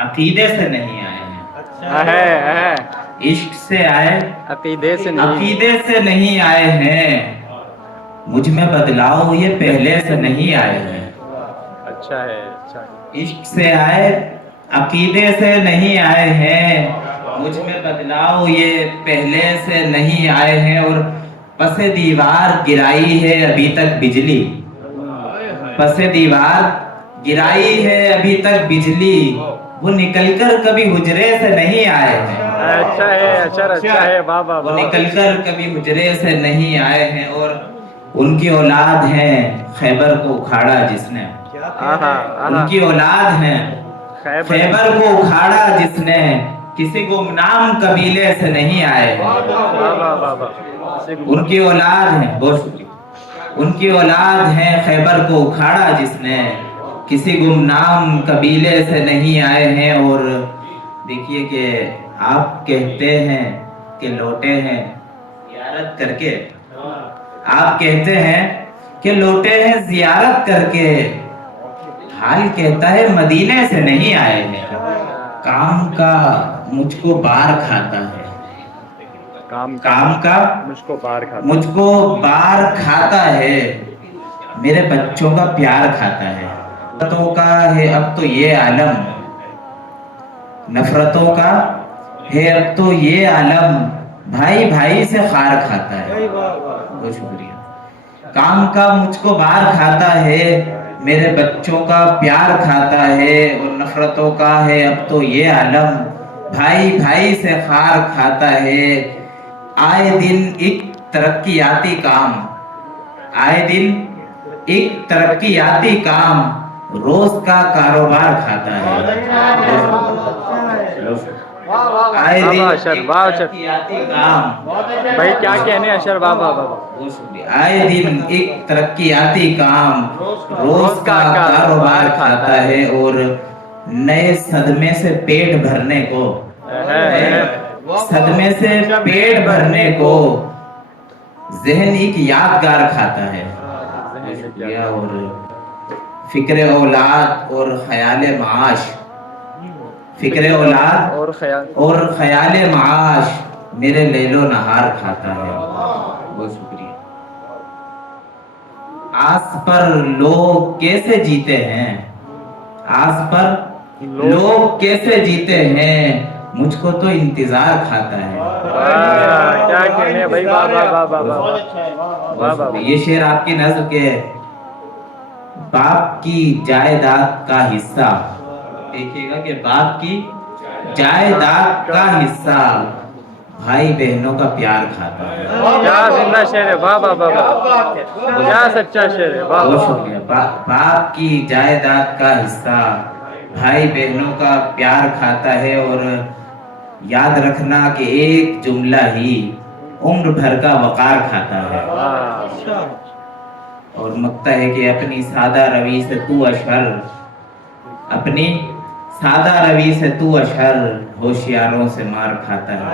عقیدے سے نہیں آئے ہیں. ہے عشق سے آئے, عقیدے سے نہیں. عقیدے سے نہیں آئے ہیں. مجھ میں بدلاؤ یہ پہلے سے نہیں آئے ہیں. اچھا ہے, اچھا ہے. عشق سے آئے, عقیدے سے نہیں آئے ہیں. مجھ میں بدلاؤ یہ پہلے سے نہیں آئے ہیں. اور پس دیوار گرائی ہے ابھی تک بجلی, پس دیوار گرائی ہے ابھی تک بجلی. وہ نکل کر کبھی حجرے سے نہیں آئے ہیں. اچھا ہے, اچھا ہے. واہ واہ وہ واہ. نکل کر کبھی حجرے سے نہیں آئے ہیں. اور ان کی اولاد ہیں خیبر کو اکھاڑا جس نے, ان کی اولاد ہیں خیبر کو اکھاڑا جس نے. کسی گمنام قبیلے سے نہیں آئے ہیں. ان کی اولاد ہیں, بہت شکریہ, ان کی اولاد ہیں خیبر کو اکھاڑا جس نے. کسی گمنام قبیلے سے نہیں آئے ہیں. اور دیکھیے کہ آپ کہتے ہیں کہ لوٹے ہیں زیارت کر کے, آپ کہتے ہیں کہ لوٹے ہیں زیارت کر کے. حال کہتا ہے مدینے سے نہیں آئے ہیں. کام کا مجھ کو بار کھاتا ہے, کام کا مجھ کو بار کھاتا, مجھ کو بار کھاتا ہے. میرے بچوں کا پیار کھاتا ہے. نفرتوں کا ہے اب تو یہ عالم, نفرتوں کا ہے اب تو یہ عالم. بھائی بھائی سے خار کھاتا ہے. بہت شکریہ. کام کا مجھ کو بار کھاتا ہے, میرے بچوں کا پیار کھاتا ہے. اور نفرتوں کا ہے اب تو یہ عالم, بھائی بھائی سے خار کھاتا ہے. آئے دن ایک ترقیاتی کام, آئے دن ایک ترقیاتی کام, روز کا کاروبار کھاتا ہے. آئے دن ایک ترقیاتی کام, بھائی کیا کہنے اشر. واہ واہ واہ. آئے دن ایک ترقیاتی کام, روز کا کاروبار کھاتا ہے. اور نئے صدمے سے پیٹ بھرنے کو, صدمے سے پیٹ بھرنے کو ذہن ایک یادگار کھاتا ہے. اور فکر اولاد اور خیال معاش, فکر اولاد اور خیال معاش میرے لیل و نہار کھاتا ہے. بہت شکریہ. آس پر لوگ کیسے جیتے ہیں, آس پر لوگ کیسے جیتے ہیں, مجھ کو تو انتظار کھاتا ہے. کیا کہنے بھائی. واہ واہ واہ واہ واہ. یہ شعر آپ کی نظم کے باپ کی جائیداد کا حصہ, دیکھیے گا کہ باپ کی جائیداد کا حصہ بھائی بہنوں کا پیار کھاتا ہے. کیا زندہ شعر ہے. واہ واہ واہ. کیا سچا شعر ہے. واہ بہت واہ. شکریہ. باپ کی جائیداد کا حصہ بھائی بہنوں کا پیار کھاتا ہے. اور یاد رکھنا کہ ایک جملہ ہی عمر بھر کا وقار کھاتا ہے. اور مکتا ہے کہ اپنی سادہ روی سے تو اشہر, اپنی سادہ روی سے تو اشہر, ہوشیاروں سے مار کھاتا ہے.